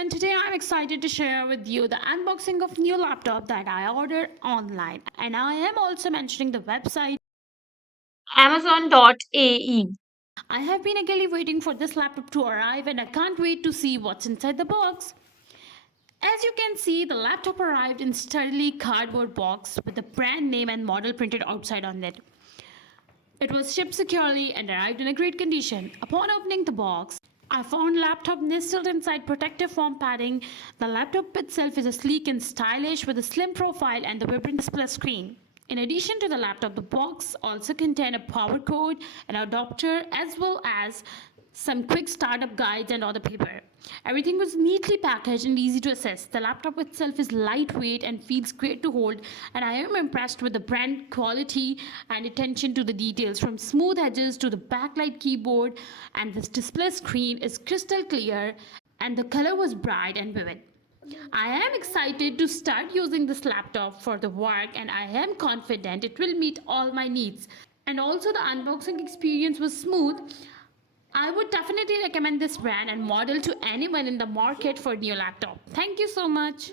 everyone, today I'm excited to share with you the unboxing of new laptop that I ordered online, and I am also mentioning the website. Amazon.ae. I have been eagerly waiting for this laptop to arrive and I can't wait to see what's inside the box. As you can see, the laptop arrived in sturdily cardboard box with the brand name and model printed outside on it. It was shipped securely and arrived in a great condition. Upon opening the box, I found laptop nestled inside protective foam padding. The laptop itself is a sleek and stylish with a slim profile and the vibrant display screen. In addition to the laptop, the box also contained a power cord, an adapter, as well as some quick startup guides and other paper. Everything was neatly packaged and easy to access. The laptop itself is lightweight and feels great to hold, and I am impressed with the brand quality and attention to the details from smooth edges to the backlight keyboard, and this display screen is crystal clear and the color was bright and vivid. I am excited to start using this laptop for the work and I am confident it will meet all my needs. And also the unboxing experience was smooth. I would definitely recommend this brand and model to anyone in the market for new laptop. Thank you so much.